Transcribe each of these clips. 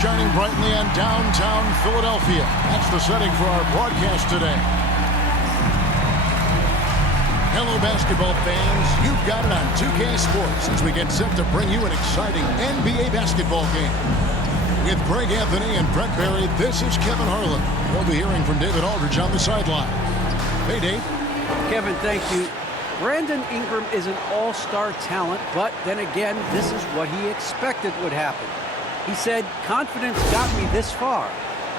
Shining brightly on downtown Philadelphia. That's the setting for our broadcast today. Hello, basketball fans. You've got it on 2K Sports as we get set to bring you an exciting NBA basketball game. With Greg Anthony and Brett Barry, this is Kevin Harlan. We'll be hearing from David Aldridge on the sideline. Hey, Dave. Kevin, thank you. Brandon Ingram is an all-star talent, but then again, this is what he expected would happen. He said, confidence got me this far.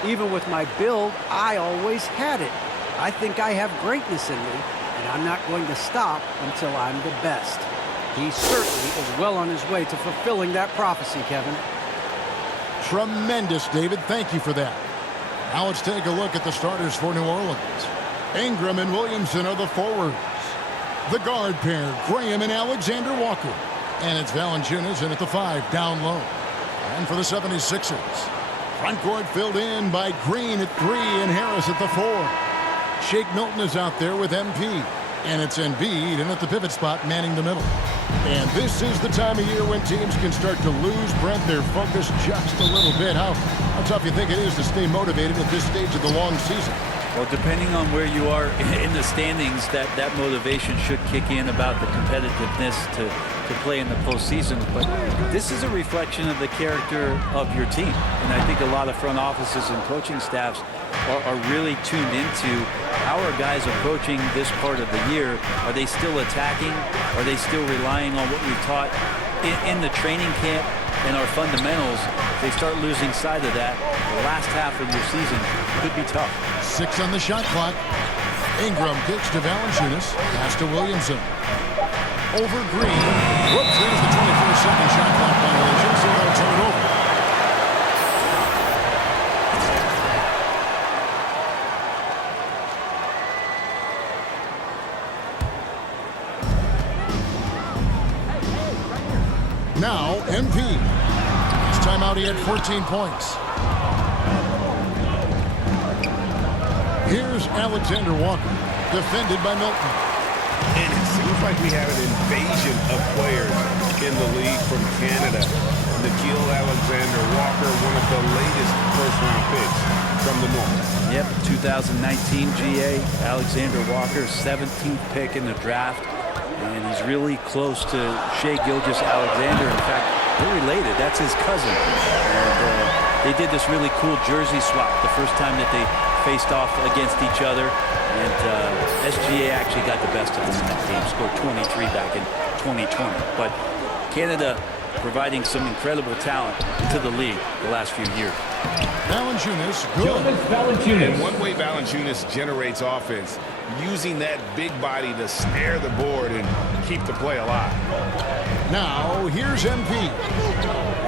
Even with my build, I always had it. I think I have greatness in me, and I'm not going to stop until I'm the best. He certainly is well on his way to fulfilling that prophecy, Kevin. Tremendous, David. Thank you for that. Now let's take a look at the starters for New Orleans. Ingram and Williamson are the forwards. The guard pair, Graham and Alexander Walker. And it's Valanciunas in at the 5, down low. And for the 76ers, front court filled in by Green at 3 and Harris at the 4. Shake Milton is out there with MP. And it's Embiid in at the pivot spot, manning the middle. And this is the time of year when teams can start to lose, Brent, their focus just a little bit. How tough you think it is to stay motivated at this stage of the long season? Well, depending on where you are in the standings, that motivation should kick in about the competitiveness to play in the postseason. But this is a reflection of the character of your team. And I think a lot of front offices and coaching staffs are really tuned into how are guys approaching this part of the year. Are they still attacking? Are they still relying on what we've taught in the training camp and our fundamentals? If they start losing sight of that, the last half of your season could be tough. 6 on the shot clock. Ingram kicks to Valanciunas. Pass to Williamson. Over Green. Whoops, there's the 24-second shot clock violation, so they'll turn it over. Now, MP. This timeout, he had 14 points. Here's Alexander Walker, defended by Milton. And it seems like we have an invasion of players in the league from Canada. Nickeil Alexander-Walker, one of the latest first-round picks from the North. Yep, 2019 GA, Alexander Walker, 17th pick in the draft. And he's really close to Shai Gilgeous-Alexander. In fact, they're related. That's his cousin. And they did this really cool jersey swap the first time that they faced off against each other. And SGA actually got the best of them in that game. Scored 23 back in 2020. But Canada providing some incredible talent to the league the last few years. Valanciunas, good. And one way Valanciunas generates offense, using that big body to snare the board and keep the play alive. Now, here's MP.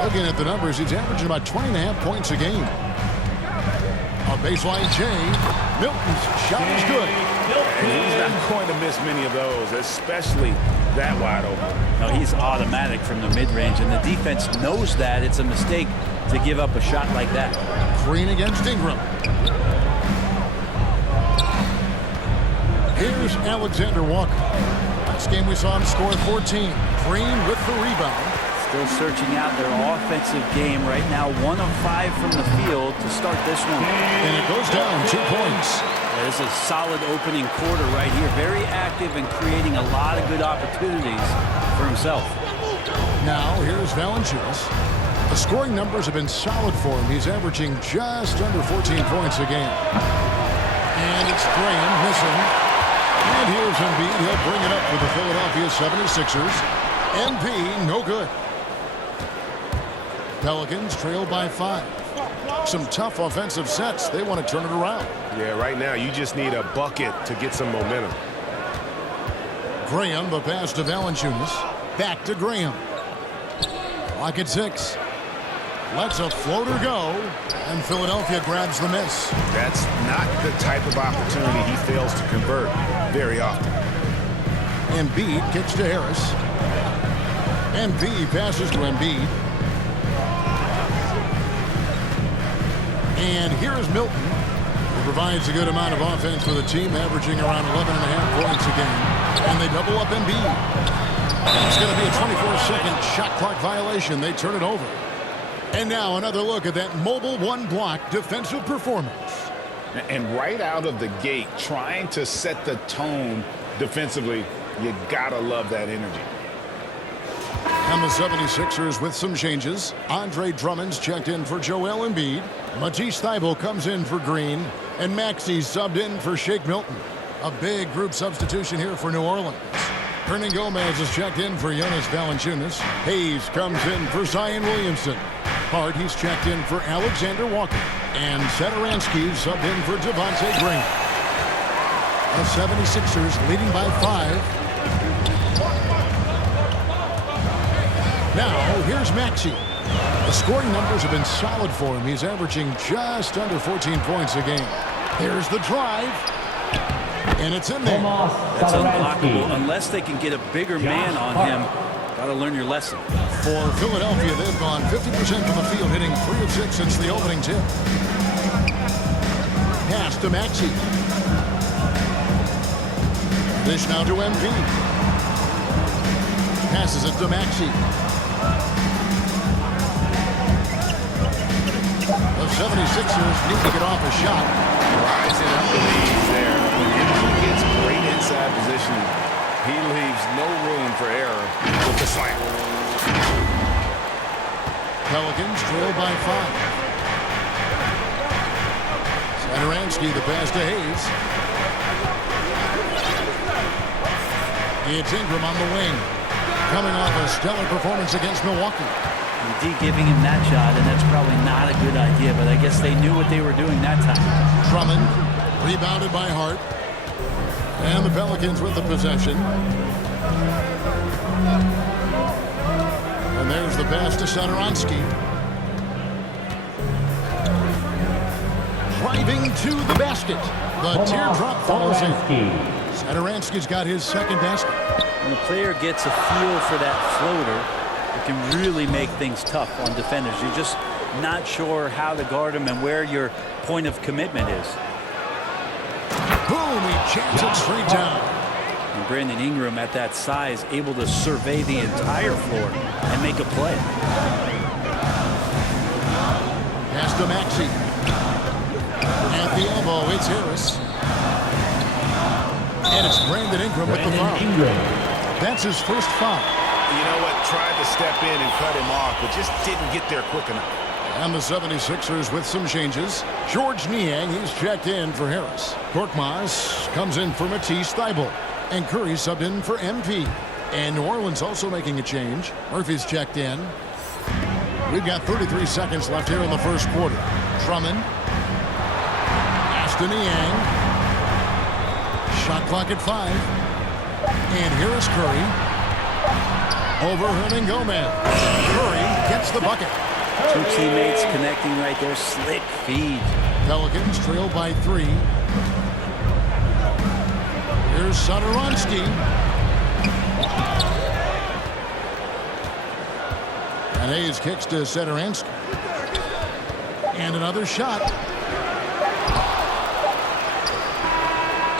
Looking at the numbers, he's averaging about 20.5 points a game. A baseline J. Milton's shot is good. And he's not going to miss many of those, especially that wide open. No, he's automatic from the mid-range, and the defense knows that it's a mistake to give up a shot like that. Green against Ingram. Here's Alexander Walker. Last game we saw him score 14. Green with the rebound. Still searching out their offensive game right now. 1 of 5 from the field to start this one. And it goes down 2 points. This is a solid opening quarter right here. Very active and creating a lot of good opportunities for himself. Now here's Valanciunas. The scoring numbers have been solid for him. He's averaging just under 14 points a game. And it's Graham missing. And here's Embiid. He'll bring it up for the Philadelphia 76ers. MP, no good. Pelicans trail by 5. Some tough offensive sets. They want to turn it around. Yeah, right now you just need a bucket to get some momentum. Graham, the pass to Valanciunas. Back to Graham. Clock at 6. Lets a floater go, and Philadelphia grabs the miss. That's not the type of opportunity he fails to convert very often. Embiid kicks to Harris. MP passes to Embiid. And here is Milton, who provides a good amount of offense for the team, averaging around 11.5 points a game. And they double up Embiid. And it's going to be a 24-second shot clock violation. They turn it over. And now another look at that mobile one-block defensive performance. And right out of the gate, trying to set the tone defensively, you gotta love that energy. And the 76ers with some changes. Andre Drummond's checked in for Joel Embiid. Matisse Thybulle comes in for Green. And Maxey subbed in for Shake Milton. A big group substitution here for New Orleans. Hernan Gomez is checked in for Jonas Valanciunas. Hayes comes in for Zion Williamson. Hart, he's checked in for Alexander Walker. And Satoransky subbed in for Devontae Graham. The 76ers leading by 5. Now, here's Maxey. The scoring numbers have been solid for him. He's averaging just under 14 points a game. Here's the drive. And it's in there. That's unblockable unless they can get a bigger man on him. Got to learn your lesson. For Philadelphia, they've gone 50% from the field, hitting 3 of 6 since the opening tip. Pass to Maxey. Dish now to Embiid. Passes it to Maxey. The 76ers need to get off a shot. Rising up the lead there. When Embiid gets great inside positioning, he leaves no room for error with the slam. Pelicans trail by 5. Satoransky, the pass to Hayes. It's Ingram on the wing. Coming off a stellar performance against Milwaukee. D giving him that shot, and that's probably not a good idea, but I guess they knew what they were doing that time. Drummond, rebounded by Hart. And the Pelicans with the possession. And there's the pass to Satoransky. Driving to the basket. The teardrop falls in. Satoransky's got his second basket. When the player gets a feel for that floater, it can really make things tough on defenders. You're just not sure how to guard them and where your point of commitment is. Boom, he jams it straight down. And Brandon Ingram at that size able to survey the entire floor and make a play. Pass to Maxey. At the elbow, it's Harris. And it's Brandon Ingram with the foul. That's his first foul. You know what? Tried to step in and cut him off, but just didn't get there quick enough. And the 76ers with some changes. George Niang, he's checked in for Harris. Korkmaz comes in for Matisse Thybulle. And Curry subbed in for MP. And New Orleans also making a change. Murphy's checked in. We've got 33 seconds left here in the first quarter. Drummond. Pass to Niang. Shot clock at 5. And here is Curry. Over Hernan Gomez. Curry gets the bucket. Two teammates connecting right there. Slick feed. Pelicans trail by 3. Here's Satoransky. And Hayes kicks to Satoransky. And another shot.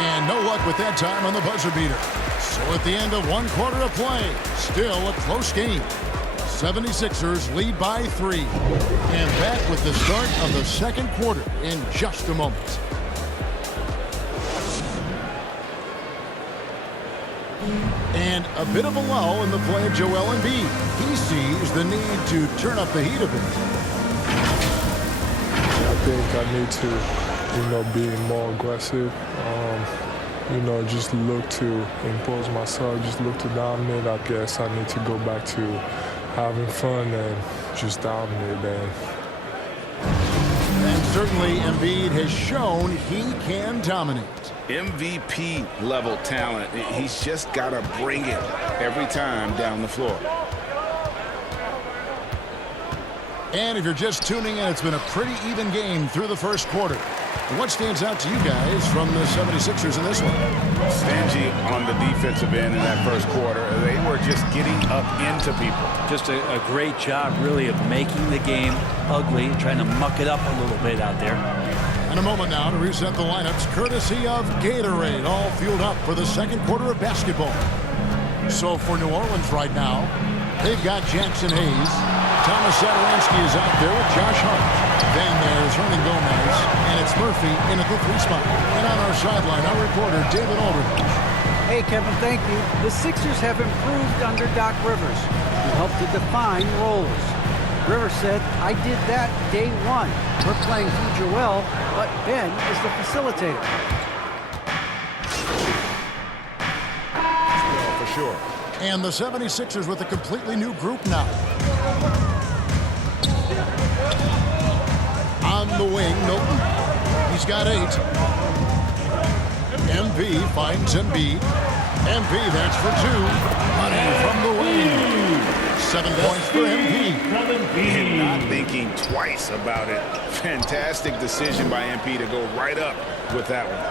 And no luck with that time on the buzzer beater. So at the end of 1 quarter of play, still a close game. 76ers lead by 3. And back with the start of the second quarter in just a moment. And a bit of a lull in the play of Joel Embiid. He sees the need to turn up the heat a bit. I think I need to, be more aggressive. Just look to impose myself, just look to dominate. I guess I need to go back to having fun and just dominate. And certainly Embiid has shown he can dominate. MVP level talent. He's just got to bring it every time down the floor. And if you're just tuning in, it's been a pretty even game through the first quarter. What stands out to you guys from the 76ers in this one? Stingy on the defensive end in that first quarter. They were just getting up into people. Just a great job, really, of making the game ugly, trying to muck it up a little bit out there. And a moment now to reset the lineups, courtesy of Gatorade, all fueled up for the second quarter of basketball. So for New Orleans right now, they've got Jackson Hayes, Thomas Satoransky is out there with Josh Hart. Then there's Hernan Gomez, and it's Murphy in at the 3 spot. And on our sideline, our reporter, David Aldridge. Hey, Kevin, thank you. The Sixers have improved under Doc Rivers, who helped to define roles. Rivers said, I did that day one. We're playing through Joel, but Ben is the facilitator. Well, for sure. And the 76ers with a completely new group now. On the wing, Milton. He's got 8. MP finds Embiid. MP, that's for 2. Money from the wing. 7 points for MP. And not thinking twice about it. Fantastic decision by MP to go right up with that one.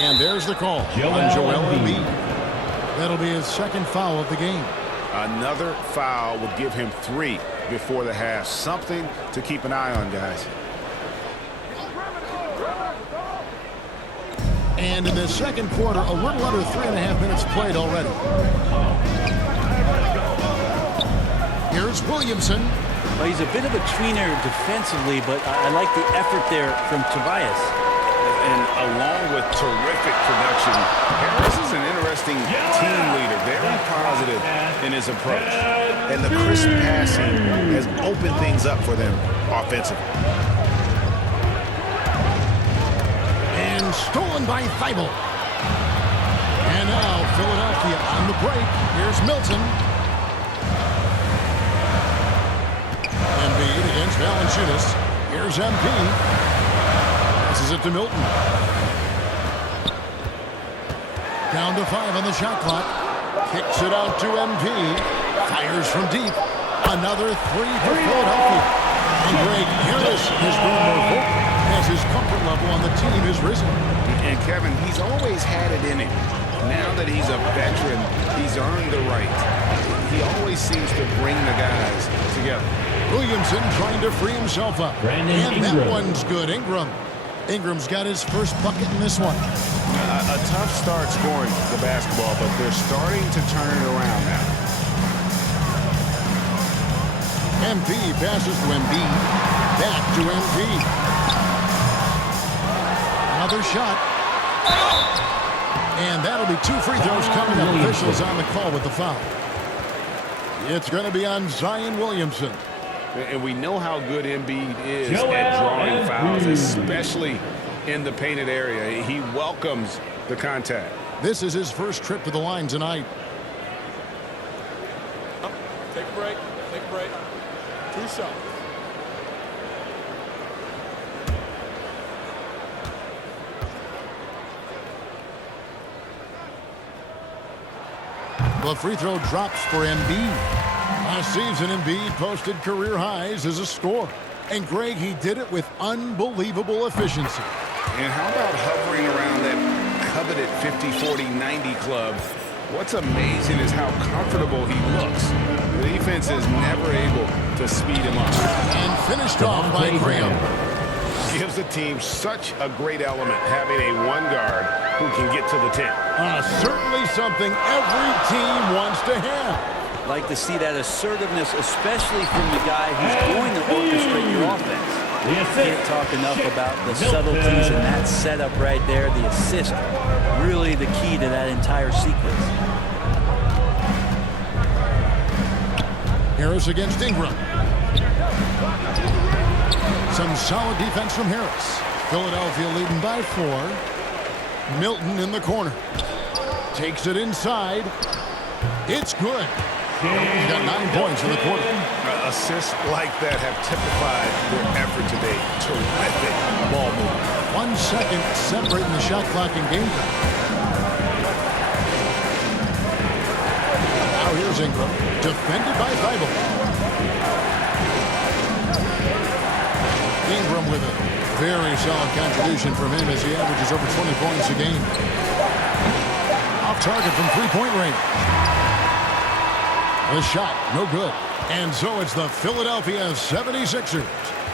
And there's the call on Joel Embiid. That'll be his 2nd foul of the game. Another foul would give him 3 before the half. Something to keep an eye on, guys. And in the 2nd quarter, a little under 3.5 minutes played already. Here's Williamson. Well, he's a bit of a tweener defensively, but I like the effort there from Tobias. And along with terrific production, Harris is an interesting team leader, very positive in his approach. And the crisp passing has opened things up for them offensively. And stolen by Thibault. And now Philadelphia on the break. Here's Milton. Embiid against Valanciunas. Here's MP. Passes it to Milton. Down to 5 on the shot clock. Kicks it out to MP. Fires from deep. Another 3 for Philadelphia. And Greg Harris has grown more vocal as his comfort level on the team has risen. And Kevin, he's always had it in him. Now that he's a veteran, he's earned the right. He always seems to bring the guys together. Williamson trying to free himself up. And that one's good. Ingram's got his first bucket in this one. A tough start scoring the basketball, but they're starting to turn it around now. MP passes to Embiid. Back to MP. Another shot. And that'll be 2 free throws coming up. Officials on the call with the foul. It's going to be on Zion Williamson. And we know how good Embiid is at drawing fouls, especially in the painted area. He welcomes the contact. This is his first trip to the line tonight. Take a break. Take a break. 2 shots. The free throw drops for Embiid. Last season, Embiid posted career highs as a scorer. And Greg, he did it with unbelievable efficiency. And how about hovering around that coveted 50-40-90 club? What's amazing is how comfortable he looks. The defense is never able to speed him up. And finished off by Graham. Gives the team such a great element having a 1 guard who can get to the 10. Certainly something every team wants to have. Like to see that assertiveness, especially from the guy who's going to orchestrate your offense. Can't talk enough about the subtleties in that setup right there. The assist, really the key to that entire sequence. Harris against Ingram. Some solid defense from Harris. Philadelphia leading by 4. Milton in the corner. Takes it inside. It's good. He's got 9 points in the quarter. Assists like that have typified their effort today. Terrific ball movement. 1 second separating the shot clock in game time. Now here's Ingram. Defended by Thibault. Ingram with a very solid contribution from him as he averages over 20 points a game. Off target from 3-point range. The shot, no good. And so it's the Philadelphia 76ers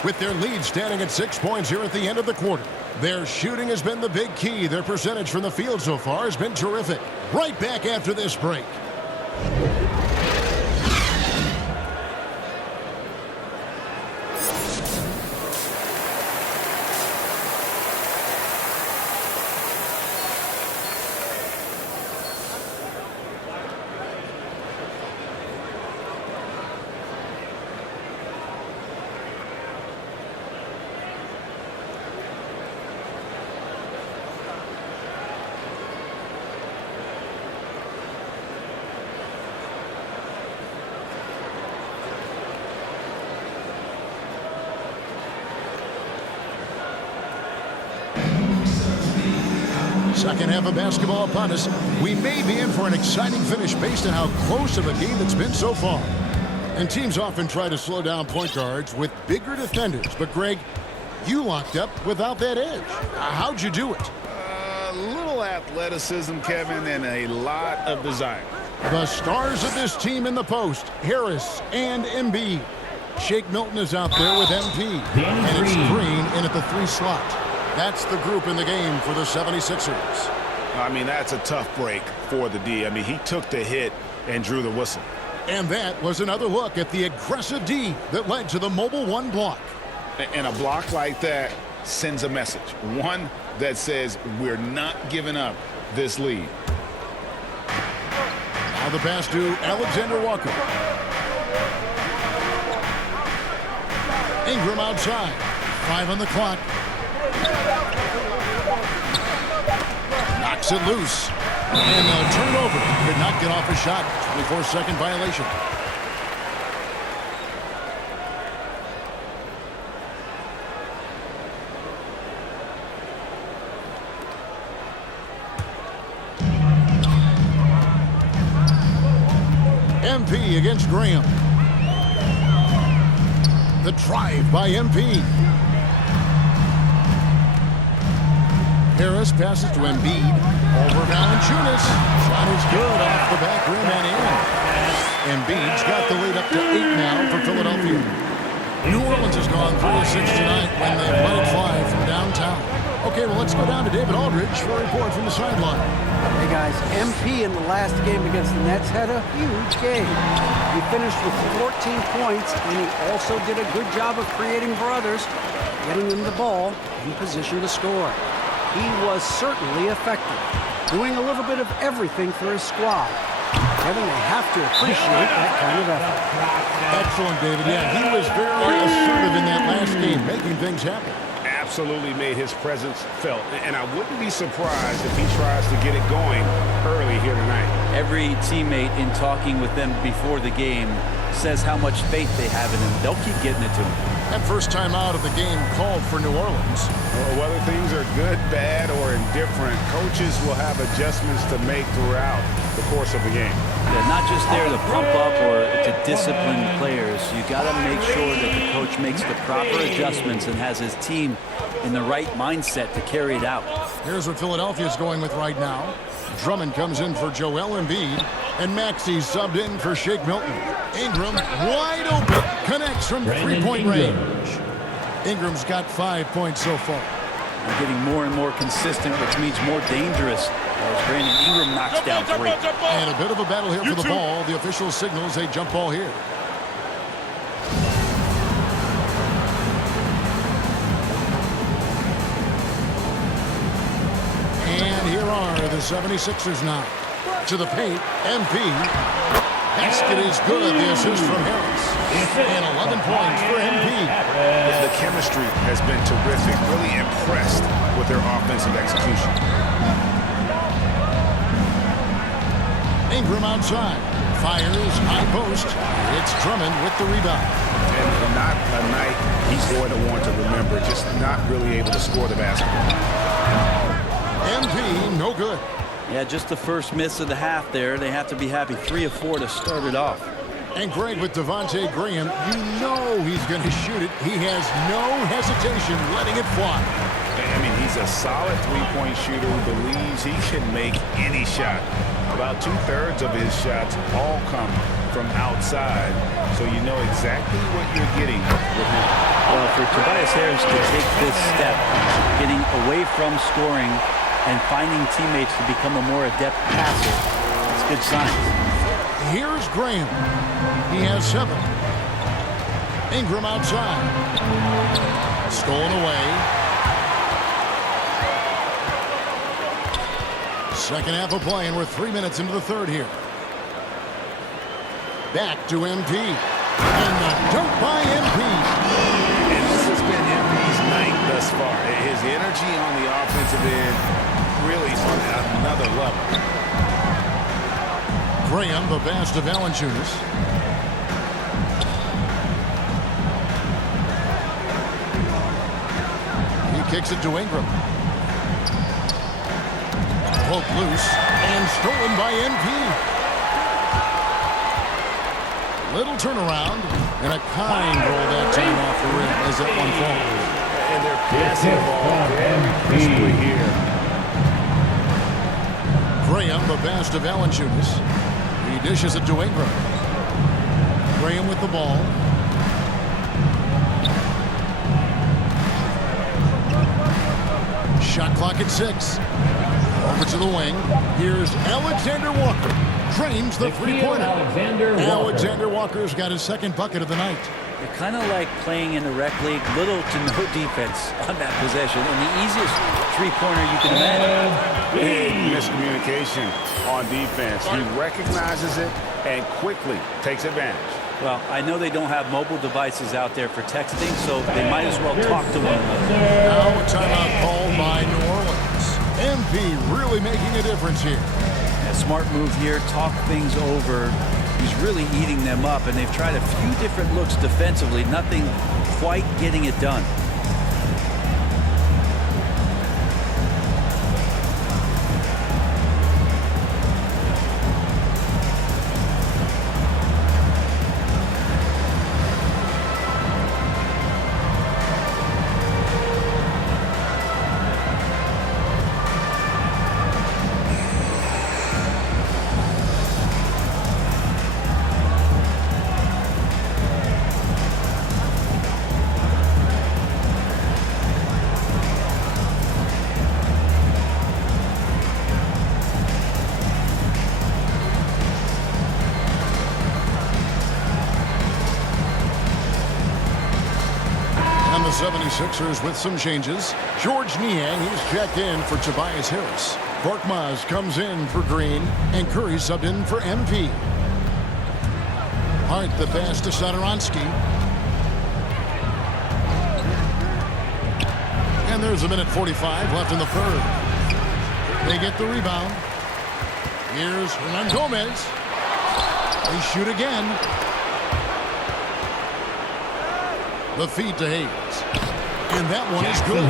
with their lead standing at 6 points here at the end of the quarter. Their shooting has been the big key. Their percentage from the field so far has been terrific. Right back after this break. Second half of basketball upon us. We may be in for an exciting finish based on how close of a game it's been so far. And teams often try to slow down point guards with bigger defenders. But, Greg, you locked up without that edge. How'd you do it? A little athleticism, Kevin, and a lot of desire. The stars of this team in the post, Harris and Embiid. Shake Milton is out there with MP. And it's Green in at the 3 slot. That's the group in the game for the 76ers. I mean, that's a tough break for the D. I mean, he took the hit and drew the whistle. And that was another look at the aggressive D that led to the mobile 1 block. And a block like that sends a message. One that says we're not giving up this lead. Now the pass to Alexander Walker. Ingram outside. 5 on the clock. Knocks it loose. And a turnover. Could not get off a shot. 24-second violation. MP against Graham. The drive by MP. Harris passes to Embiid. Over Valanciunas. Shot is good off the back rim and in. Embiid's got the lead up to 8 now for Philadelphia. New Orleans has gone 3 of 6 tonight when they let it fly from downtown. Okay, well, let's go down to David Aldridge for a report from the sideline. Hey, guys, MP in the last game against the Nets had a huge game. He finished with 14 points, and he also did a good job of creating for others, getting them the ball in position to score. He was certainly effective, doing a little bit of everything for his squad. Kevin, they have to appreciate that kind of effort. Excellent, David. Yeah, he was very assertive in that last game, making things happen. Absolutely made his presence felt. And I wouldn't be surprised if he tries to get it going early here tonight. Every teammate in talking with them before the game says how much faith they have in him. They'll keep getting it to him. That first time out of the game called for New Orleans. Well, whether things are good, bad, or indifferent, coaches will have adjustments to make throughout the course of the game. They're not just there to pump up or to discipline players. You got to make sure that the coach makes the proper adjustments and has his team in the right mindset to carry it out. Here's what Philadelphia's going with right now. Drummond comes in for Joel Embiid, and Maxey subbed in for Shake Milton. Ingram, wide open, connects from three-point range. Ingram's got 5 points so far. They're getting more and more consistent, which means more dangerous as Brandon Ingram knocks down 3. And a bit of a battle here for the ball. The official signals a jump ball here. And here are the 76ers now. To the paint, MP. Basket is good. The assist from Harris. And 11 points for MP. The chemistry has been terrific. Really impressed with their offensive execution. Ingram outside. Fires, high post. It's Drummond with the rebound. And not a night he's going to want to remember. Just not really able to score the basketball. MP, no good. Yeah, just the first miss of the half there. They have to be happy. 3 of 4 to start it off. And Greg, with Devontae Graham, you know he's going to shoot it. He has no hesitation letting it fly. I mean, he's a solid three-point shooter who believes he can make any shot. About 2/3 of his shots all come from outside, so you know exactly what you're getting with him. Well, for Tobias Harris to take this step, getting away from scoring and finding teammates to become a more adept passer, it's good signs. Here's Graham. He has 7. Ingram outside. Stolen away. Second half of play, and we're 3 minutes into the third here. Back to MP. And the dunk by MP. And this has been MP's night thus far. His energy on the offensive end really is on another level. Graham, the pass to Valanciunas. He kicks it to Ingram. Poked loose and stolen by NP. Little turnaround and a kind roll that time off the rim as that one falls. And they're passing the ball very crisply here. Graham, the pass to Valanciunas. He dishes it to Ingram. Graham with the ball. Shot clock at 6. Over to the wing. Here's Alexander Walker. Drains the three-pointer. Alexander Walker's got his second bucket of the night. You're kind of like playing in the rec league, little to no defense on that possession, and the easiest three-pointer you can imagine. Big miscommunication on defense. He recognizes it and quickly takes advantage. Well, I know they don't have mobile devices out there for texting, so they might as well talk to one another. Now a timeout called by New Orleans. MP really making a difference here. A smart move here, talk things over. He's really eating them up, and they've tried a few different looks defensively, nothing quite getting it done. The 76ers with some changes. George Niang, he's checked in for Tobias Harris. Korkmaz comes in for Green, and Curry subbed in for MP. Hart the pass to Satoransky. And there's a minute 45 left in the third. They get the rebound. Here's Hernan Gomez. They shoot again. The feed to Hayes. And that one is good.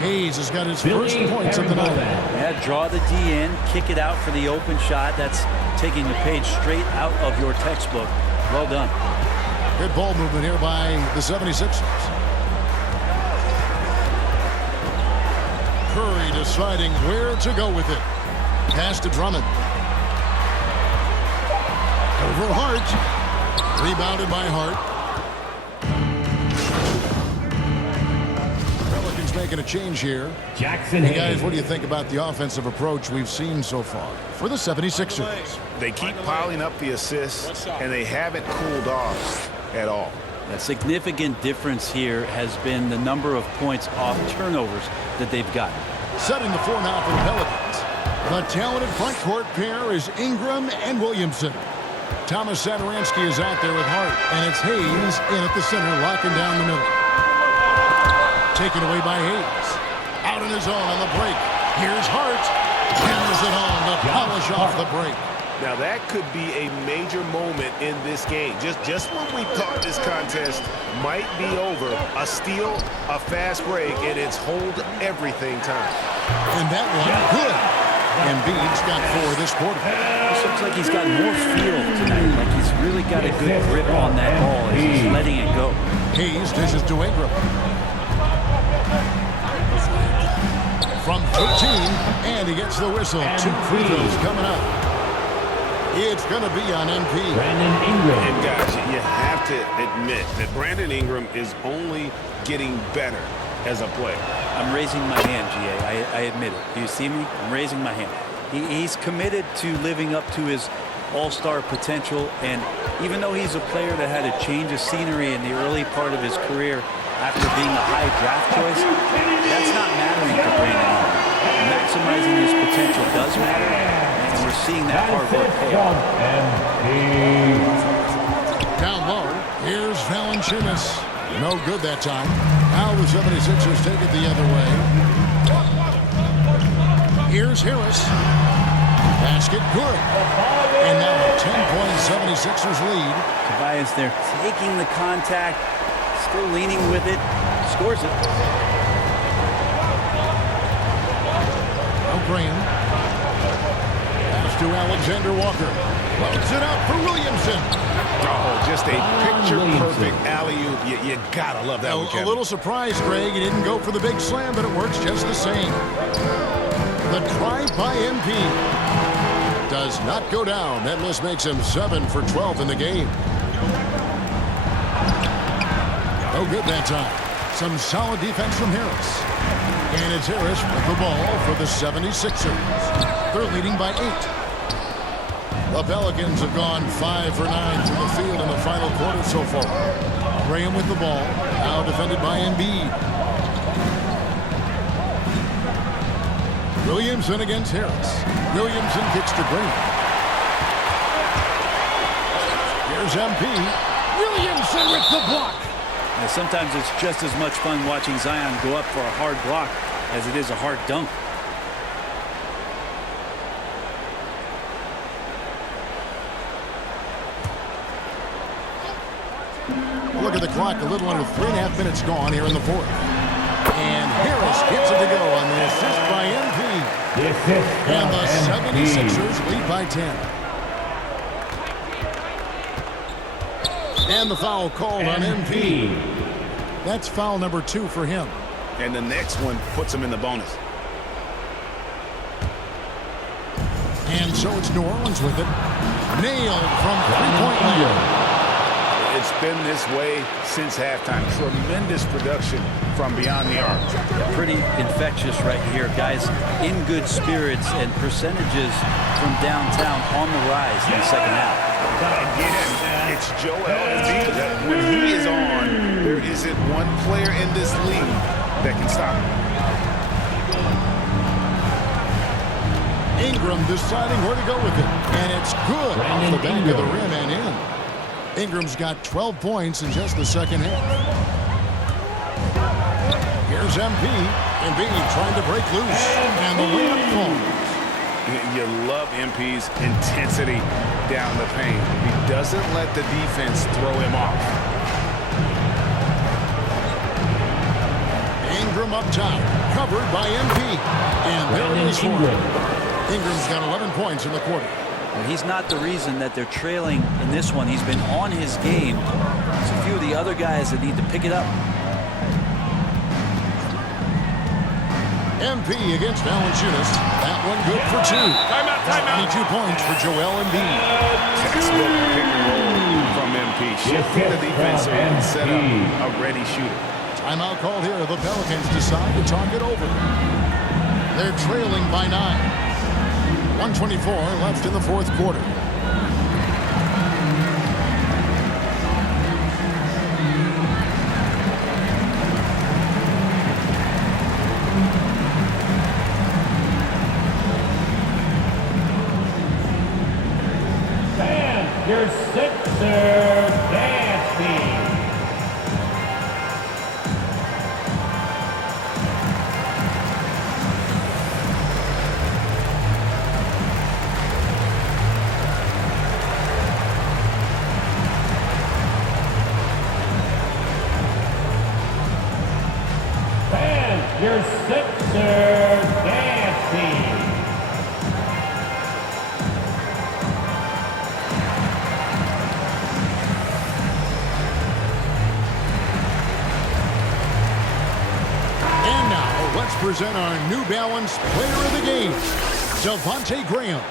Hayes has got his first points of the night. Yeah, draw the D in, kick it out for the open shot. That's taking the page straight out of your textbook. Well done. Good ball movement here by the 76ers. Curry deciding where to go with it. Pass to Drummond. Over Hart. Rebounded by Hart. Making a change here. Hey guys, what do you think about the offensive approach we've seen so far for the 76ers? They keep piling up the assists, and they haven't cooled off at all. A significant difference here has been the number of points off turnovers that they've gotten. Setting the floor now for the Pelicans. The talented front court pair is Ingram and Williamson. Thomas Satoransky is out there with Hart, and it's Hayes in at the center, locking down the middle. Taken away by Hayes. Out on his own on the break. Here's Hart. Hammers it home to polish off the break. Now that could be a major moment in this game. Just when we thought this contest might be over, a steal, a fast break, and it's hold everything time. And that one, good. Embiid's got 4 this quarter. This looks like he's got more feel tonight. Like he's really got a good grip on that ball as he's letting it go. Hayes dishes to Ingram. From 15, and he gets the whistle. 2 free throws coming up. It's going to be on MP. Brandon Ingram. And guys, you have to admit that Brandon Ingram is only getting better as a player. I'm raising my hand, GA. I admit it. Do you see me? I'm raising my hand. He's committed to living up to his all-star potential, and even though he's a player that had a change of scenery in the early part of his career after being a high draft choice, that's not mattering to Brandon Ingram. Maximizing his potential does matter, and we're seeing that hard work pay off. Down low, here's Valanciunas. No good that time. Now the 76ers take it the other way. Here's Harris. Basket good. And now a 10-point 76ers lead. Tobias there taking the contact, still leaning with it, scores it. Graham. to Alexander Walker. Loads it out for Williamson. Oh, just a picture-perfect alley-oop. You gotta love that one, A Kevin. little surprise, Greg. He didn't go for the big slam, but it works just the same. The try by MP does not go down. That miss makes him 7 for 12 in the game. No good that time. Some solid defense from Harris. And it's Harris with the ball for the 76ers. They're leading by 8. The Pelicans have gone 5 for 9 from the field in the final quarter so far. Graham with the ball. Now defended by Embiid. Williamson against Harris. Williamson kicks to Graham. Here's MP. Williamson with the block. Now, sometimes it's just as much fun watching Zion go up for a hard block as it is a hard dunk. Look at the clock. A little under 3.5 minutes gone here in the fourth. And Harris gets it to go on the assist by MP. And the 76ers lead by 10. And the foul called on MP. That's foul number 2 for him. And the next one puts him in the bonus. And so it's New Orleans with it. Nailed from three-point line. It's been this way since halftime. Tremendous production from beyond the arc. Pretty infectious right here, guys. In good spirits and percentages from downtown on the rise in the second half. Again, it's Joel Embiid. When he is on, there isn't one player in this league that can stop him. Ingram deciding where to go with it. And it's good off the back of the rim and in. Ingram's got 12 points in just the second half. Here's MP. Embiid trying to break loose. And the layup falls. You love MP's intensity down the paint. He doesn't let the defense throw him off. Ingram up top. Covered by MP. And there it is for him. Ingram's got 11 points in the quarter. Well, he's not the reason that they're trailing in this one. He's been on his game. There's a few of the other guys that need to pick it up. MP against Valanciunas. That one good for 2. Timeout. 22 points for Joel Embiid. Textbook pick and roll from MP. Shifting the defense so he can set up a ready shooter. Timeout called here. The Pelicans decide to talk it over. They're trailing by 9. 1:24 left in the fourth quarter. And your Sixers dance team. Your Sixers dance team. And now, let's present our New Balance Player of the Game, Devontae Graham.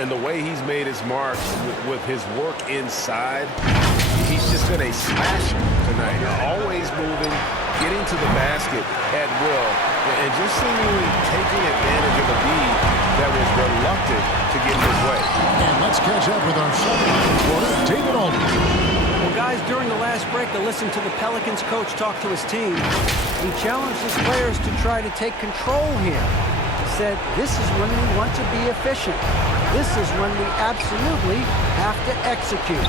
And the way he's made his mark with his work inside, he's just been a smasher tonight. Always moving, getting to the basket at will, and just seemingly taking advantage of a lead that was reluctant to get in his way. And let's catch up with our second reporter, David Aldridge. Well, guys, during the last break, I listened to the Pelicans coach talk to his team. He challenged his players to try to take control here. He said, this is when we want to be efficient. This is when we absolutely have to execute.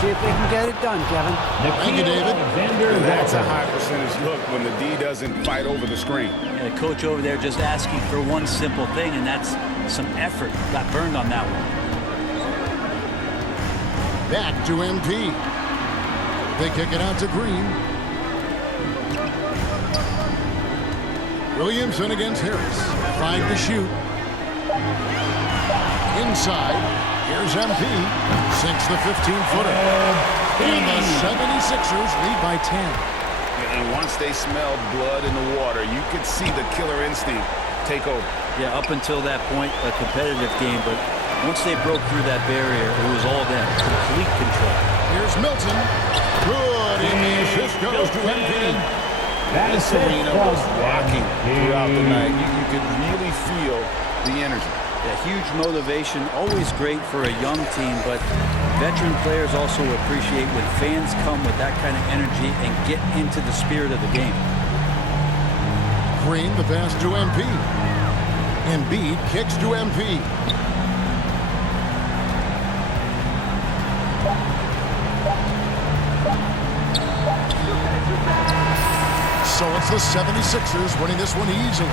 See if they can get it done, Kevin. Thank you, David. That's a high percentage look when the D doesn't fight over the screen. And the coach over there just asking for one simple thing, and that's some effort. Got burned on that one. Back to MP. They kick it out to Green. Williamson against Harris. 5 to shoot. Inside. Here's MP. Sinks the 15-footer. And the 76ers lead by 10. And once they smelled blood in the water, you could see the killer instinct take over. Yeah, up until that point, a competitive game, but once they broke through that barrier, it was all them. Complete control. Here's Milton. Good, and the assist goes to MP. This arena was rocking throughout the night. You could really feel the energy. A huge motivation, always great for a young team, but veteran players also appreciate when fans come with that kind of energy and get into the spirit of the game. Green, the pass to MP. Embiid kicks to MP. So it's the 76ers winning this one easily.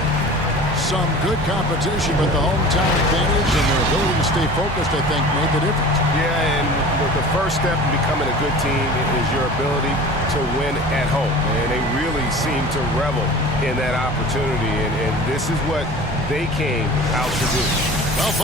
Some good competition, but the hometown advantage and their ability to stay focused, I think, made the difference. Yeah, and the first step in becoming a good team is your ability to win at home. And they really seem to revel in that opportunity, and this is what they came out to do. Well,